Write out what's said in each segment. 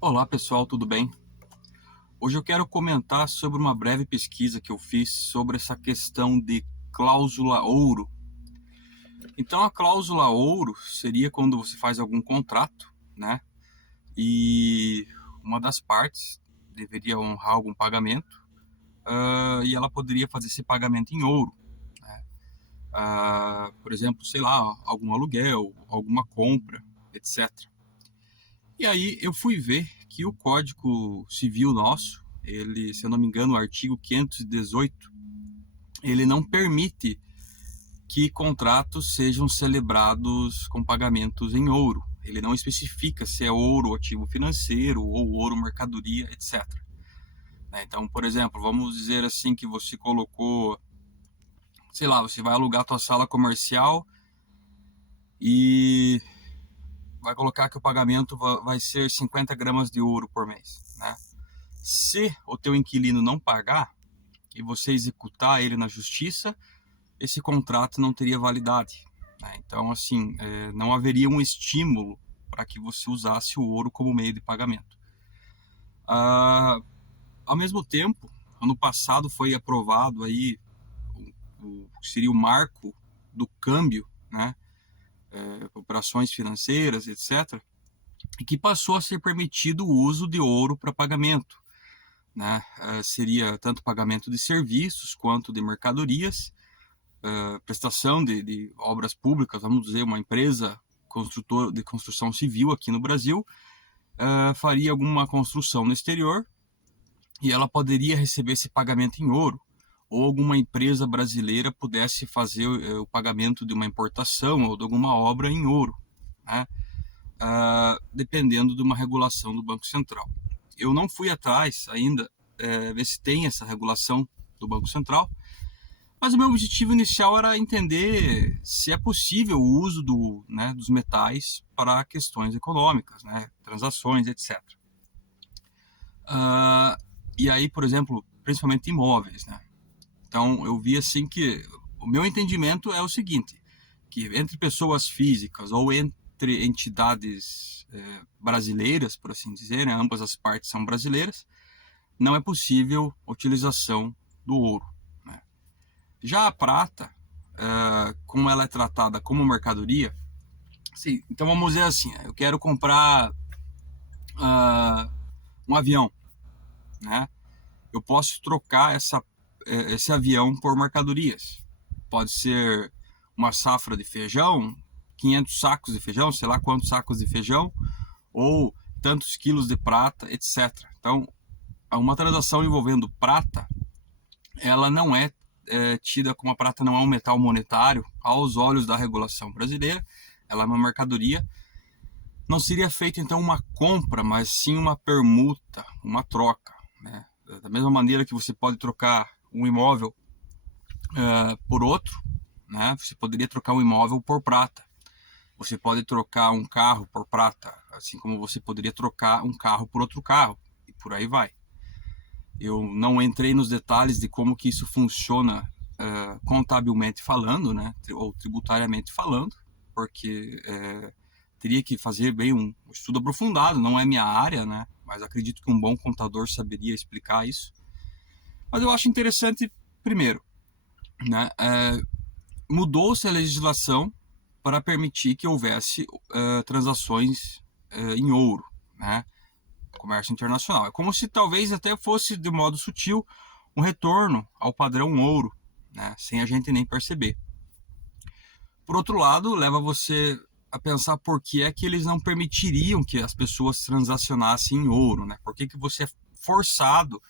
Olá pessoal, tudo bem? Hoje eu quero comentar sobre uma breve pesquisa que eu fiz sobre essa questão de cláusula ouro. Então a cláusula ouro seria quando você faz algum contrato, né? E uma das partes deveria honrar algum pagamento, e ela poderia fazer esse pagamento em ouro, né? Por exemplo, sei lá, algum aluguel, alguma compra, etc. E aí eu fui ver que o Código Civil nosso, ele, se eu não me engano, o artigo 518, ele não permite que contratos sejam celebrados com pagamentos em ouro. Ele não especifica se é ouro ativo financeiro ou ouro mercadoria, etc. Então, por exemplo, vamos dizer assim que você colocou, sei lá, você vai alugar a tua sala comercial e vai colocar que o pagamento vai ser 50 gramas de ouro por mês, né? Se o teu inquilino não pagar e você executar ele na justiça, esse contrato não teria validade, né? Então, assim, não haveria um estímulo para que você usasse o ouro como meio de pagamento. Ah, Ao mesmo tempo, ano passado foi aprovado aí seria o marco do câmbio, né? Operações financeiras, etc., e que passou a ser permitido o uso de ouro para pagamento, né? Seria tanto pagamento de serviços quanto de mercadorias, prestação de obras públicas, vamos dizer, uma empresa construtor de construção civil aqui no Brasil faria alguma construção no exterior e ela poderia receber esse pagamento em ouro, ou alguma empresa brasileira pudesse fazer o pagamento de uma importação ou de alguma obra em ouro, né? Dependendo de uma regulação do Banco Central. Eu não fui atrás ainda ver se tem essa regulação do Banco Central, mas o meu objetivo inicial era entender se é possível o uso dos metais para questões econômicas, né, transações, etc. Uh, e aí, por exemplo, principalmente imóveis, né? Então, eu vi assim que o meu entendimento é o seguinte, que entre pessoas físicas ou entre entidades brasileiras, por assim dizer, né, ambas as partes são brasileiras, não é possível a utilização do ouro, né? Já a prata, como ela é tratada como mercadoria, sim, então vamos dizer assim, eu quero comprar um avião, né? Eu posso trocar esse avião por mercadorias. Pode ser uma safra de feijão, 500 sacos de feijão, sei lá quantos sacos de feijão, ou tantos quilos de prata, etc. Então, uma transação envolvendo prata, ela não é tida como a prata não é um metal monetário aos olhos da regulação brasileira, ela é uma mercadoria. Não seria feita então uma compra, mas sim uma permuta, uma troca, né? Da mesma maneira que você pode trocar um imóvel por outro, né? Você poderia trocar um imóvel por prata. Você pode trocar um carro por prata, assim como você poderia trocar um carro por outro carro, e por aí vai. Eu não entrei nos detalhes de como que isso funciona contabilmente falando, né, ou tributariamente falando, porque teria que fazer bem um estudo aprofundado, não é minha área, né, mas acredito que um bom contador saberia explicar isso. Mas eu acho interessante, primeiro, né, mudou-se a legislação para permitir que houvesse transações em ouro, né, comércio internacional. É como se talvez até fosse, de modo sutil, um retorno ao padrão ouro, né, sem a gente nem perceber. Por outro lado, leva você a pensar por que é que eles não permitiriam que as pessoas transacionassem em ouro, né? Por que que você é forçado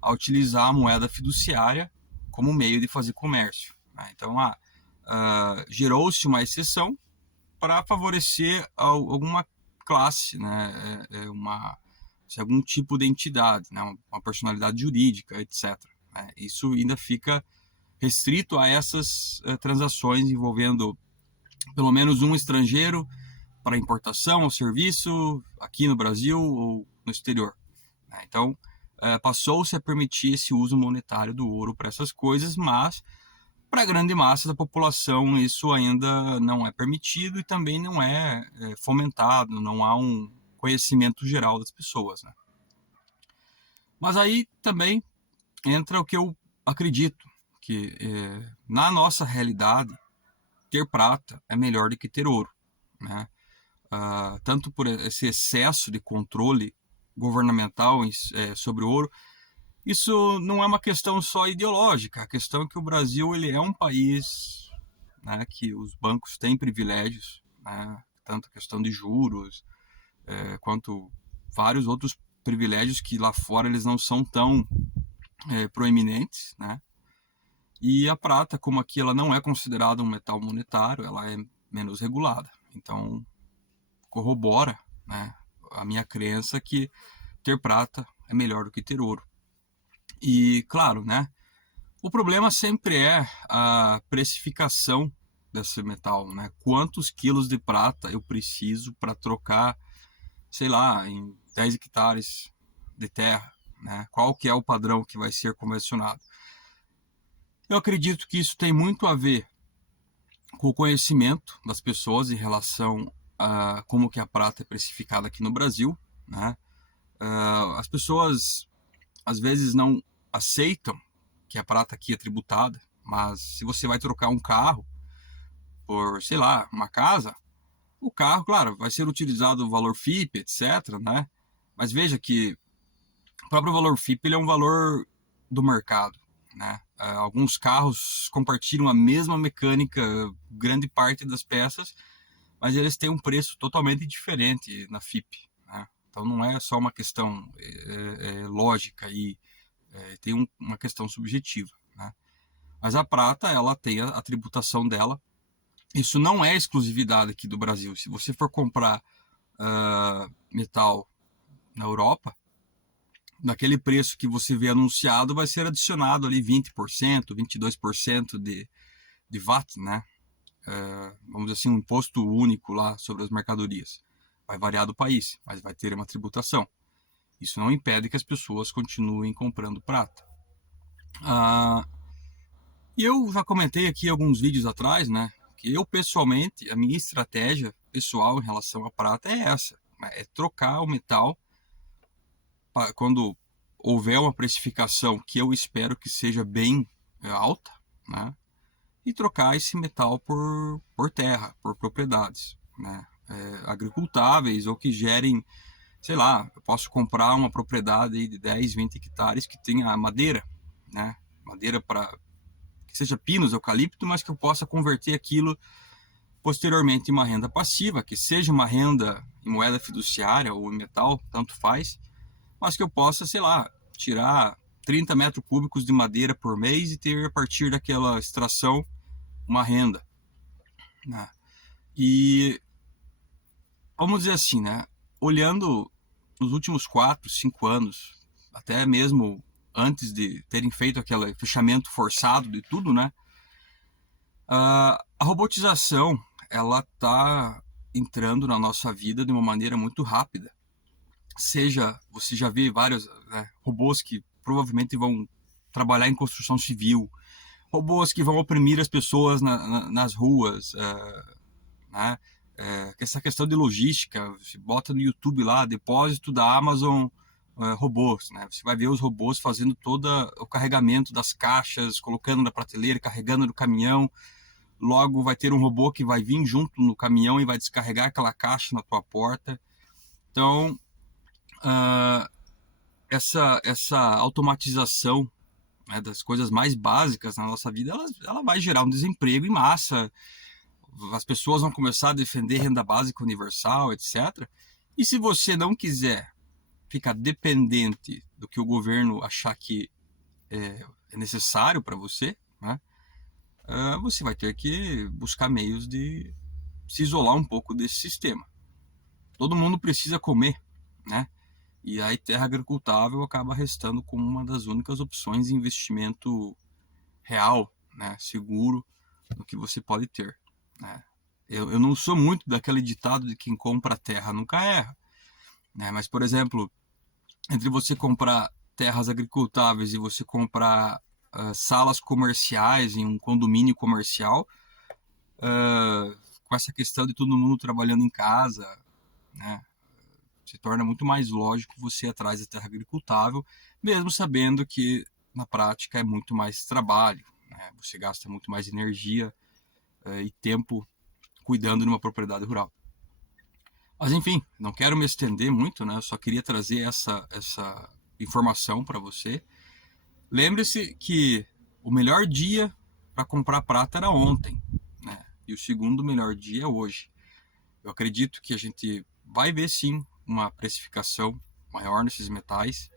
a utilizar a moeda fiduciária como meio de fazer comércio, né? Então, gerou-se uma exceção para favorecer alguma classe, né? Algum tipo de entidade, né? Uma personalidade jurídica, etc., né? Isso ainda fica restrito a essas transações envolvendo pelo menos um estrangeiro para importação ou serviço aqui no Brasil ou no exterior, né? Então, passou-se a permitir esse uso monetário do ouro para essas coisas, mas para a grande massa da população isso ainda não é permitido e também não é fomentado, não há conhecimento geral das pessoas, né? Mas aí também entra o que eu acredito, que na nossa realidade, ter prata é melhor do que ter ouro, né? Tanto por esse excesso de controle governamental sobre o ouro. Isso não é uma questão só ideológica, a questão é que o Brasil ele é um país, né, que os bancos têm privilégios, né, tanto a questão de juros, quanto vários outros privilégios que lá fora eles não são tão proeminentes, né? E a prata, como aqui ela não é considerada um metal monetário, ela é menos regulada. Então, corrobora, né, a minha crença que ter prata é melhor do que ter ouro. E, claro, né, o problema sempre é a precificação desse metal, né? Quantos quilos de prata eu preciso para trocar, sei lá, em 10 hectares de terra, né? Qual que é o padrão que vai ser convencionado? Eu acredito que isso tem muito a ver com o conhecimento das pessoas em relação a como que a prata é precificada aqui no Brasil, né? As pessoas às vezes não aceitam que a prata aqui é tributada, mas se você vai trocar um carro por, sei lá, uma casa, o carro, claro, vai ser utilizado o valor FIP, etc, né? Mas veja que o próprio valor FIP ele é um valor do mercado, né? Alguns carros compartilham a mesma mecânica, grande parte das peças, mas eles têm um preço totalmente diferente na FIP, né? Então não é só uma questão lógica e tem uma questão subjetiva, né? Mas a prata, ela tem a tributação dela. Isso não é exclusividade aqui do Brasil. Se você for comprar metal na Europa, naquele preço que você vê anunciado, vai ser adicionado ali 20%, 22% de VAT, né? Vamos dizer assim, um imposto único lá sobre as mercadorias. Vai variar do país, mas vai ter uma tributação. Isso não impede que as pessoas continuem comprando prata. E eu já comentei aqui alguns vídeos atrás, né? Que eu pessoalmente, a minha estratégia pessoal em relação à prata é essa: é trocar o metal quando houver uma precificação que eu espero que seja bem alta, né? E trocar esse metal por terra, por propriedades, né? Agricultáveis ou que gerem, sei lá, eu posso comprar uma propriedade de 10, 20 hectares que tenha madeira, né? Madeira para que seja pinos, eucalipto, mas que eu possa converter aquilo posteriormente em uma renda passiva, que seja uma renda em moeda fiduciária ou em metal, tanto faz, mas que eu possa, sei lá, tirar 30 metros cúbicos de madeira por mês e ter a partir daquela extração uma renda, né? E vamos dizer assim, né? Olhando nos últimos 4, 5 anos, até mesmo antes de terem feito aquele fechamento forçado de tudo, né? A robotização, ela está entrando na nossa vida de uma maneira muito rápida. Seja, você já vê vários, né, robôs que provavelmente vão trabalhar em construção civil, robôs que vão oprimir as pessoas nas ruas, né? Essa questão de logística, você bota no YouTube lá, depósito da Amazon, robôs, né? Você vai ver os robôs fazendo todo o carregamento das caixas, colocando na prateleira, carregando no caminhão. Logo vai ter um robô que vai vir junto no caminhão e vai descarregar aquela caixa na tua porta. Então, essa automatização, né, das coisas mais básicas na nossa vida, ela vai gerar um desemprego em massa. As pessoas vão começar a defender renda básica universal, etc. E se você não quiser ficar dependente do que o governo achar que é necessário para você, né, você vai ter que buscar meios de se isolar um pouco desse sistema. Todo mundo precisa comer, né? E aí terra agricultável acaba restando como uma das únicas opções de investimento real, né, seguro, no que você pode ter, né? Eu não sou muito daquele ditado de quem compra terra nunca erra, né? Mas, por exemplo, entre você comprar terras agricultáveis e você comprar salas comerciais em um condomínio comercial, com essa questão de todo mundo trabalhando em casa, né? Se torna muito mais lógico você ir atrás da terra agricultável, mesmo sabendo que na prática é muito mais trabalho, né? Você gasta muito mais energia e tempo cuidando de uma propriedade rural. Mas enfim, não quero me estender muito, né? Eu só queria trazer essa informação para você. Lembre-se que o melhor dia para comprar prata era ontem, né? E o segundo melhor dia é hoje. Eu acredito que a gente vai ver sim uma precificação maior nesses metais,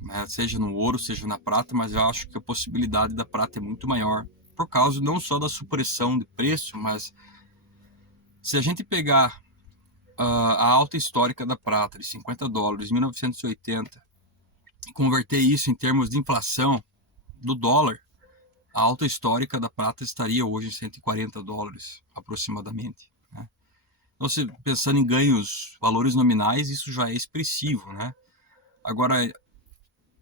né? Seja no ouro, seja na prata, mas eu acho que a possibilidade da prata é muito maior, por causa não só da supressão de preço, mas se a gente pegar a alta histórica da prata de $50 em 1980 e converter isso em termos de inflação do dólar, a alta histórica da prata estaria hoje em $140 aproximadamente, né? Então, se pensando em ganhos, valores nominais, isso já é expressivo, né? Agora,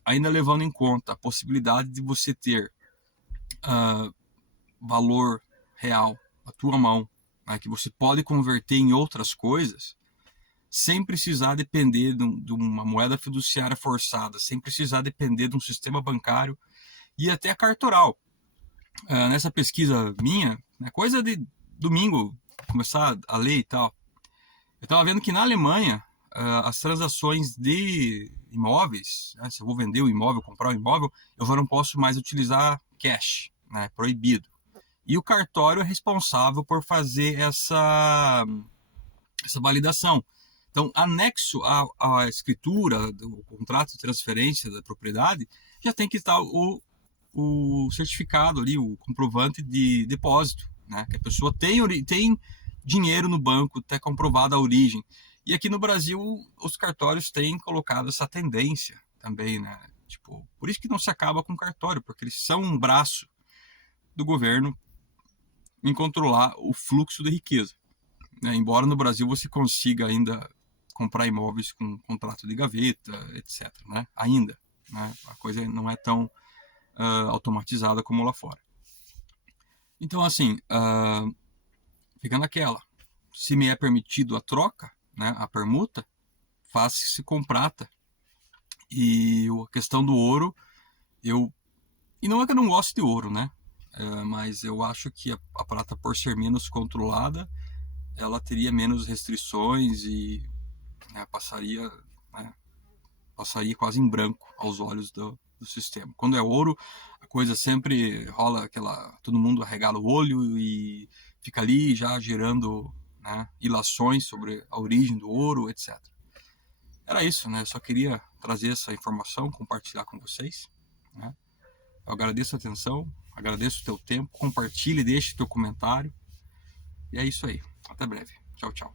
ainda levando em conta a possibilidade de você ter valor real à tua mão, né, que você pode converter em outras coisas, sem precisar depender de uma moeda fiduciária forçada, sem precisar depender de um sistema bancário e até cartoral. Nessa pesquisa minha, né, coisa de domingo, começar a ler e tal, eu estava vendo que na Alemanha as transações de imóveis, né, se eu vou vender o imóvel, comprar o imóvel, eu já não posso mais utilizar cash, né, proibido. E o cartório é responsável por fazer essa validação. Então, anexo à escritura do contrato de transferência da propriedade, já tem que estar o certificado ali, o comprovante de depósito, né? Que a pessoa tem dinheiro no banco, até comprovada a origem. E aqui no Brasil, os cartórios têm colocado essa tendência também, né? Tipo, por isso que não se acaba com o cartório, porque eles são um braço do governo em controlar o fluxo de riqueza, né? Embora no Brasil você consiga ainda comprar imóveis com contrato de gaveta, etc, né? Ainda, né? A coisa não é tão automatizada como lá fora. Então, assim, fica naquela. Se me é permitido a troca, né, a permuta, faça-se com prata. E a questão do ouro, e não é que eu não gosto de ouro, né? Mas eu acho que a prata, por ser menos controlada, ela teria menos restrições e, né, passaria quase em branco aos olhos do sistema. Quando é ouro, a coisa sempre rola todo mundo arregala o olho e fica ali já gerando, né, ilações sobre a origem do ouro, etc. Era isso, né? Só queria trazer essa informação, compartilhar com vocês, né? Eu agradeço a atenção, agradeço o teu tempo, compartilhe, deixe teu comentário. E é isso aí. Até breve. Tchau, tchau.